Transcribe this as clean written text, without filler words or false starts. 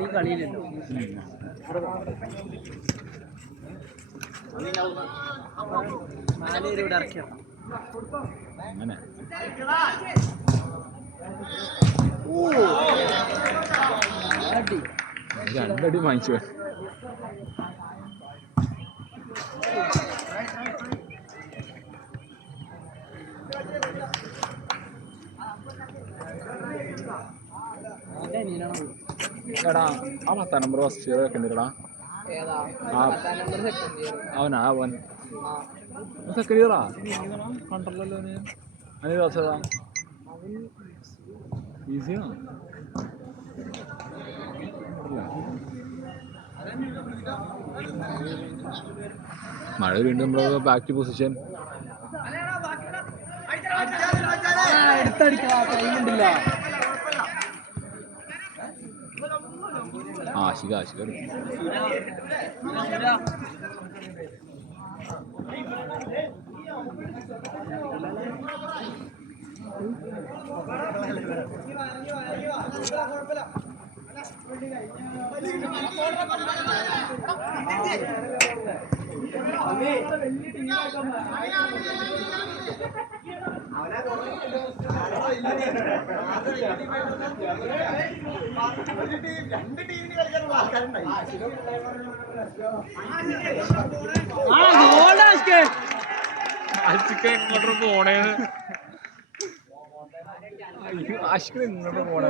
ഈ കളിയിലല്ലോ നാലുപേരോട് ഇറക്കിയാണ് അങ്ങനെ രണ്ടടി വാങ്ങിച്ചു എടാ ആ 10 നമ്പർ ഫസ്റ്റ് ഇയർ വെക്കണ്ടിടാ അവനാ അവൻ സെക്കൻഡ് ഇയറാ കണ്ടല്ലോ അതിന് ദിവസതാ ഈസിയാ മഴ വീണ്ടും നമ്മൾ ബാക്ക് ടു പൊസിഷൻ ആശിക ആശിക ഇങ്ങോട്ട് പോണേന്ന് ആശിക ഇങ്ങോട്ട് പോണേ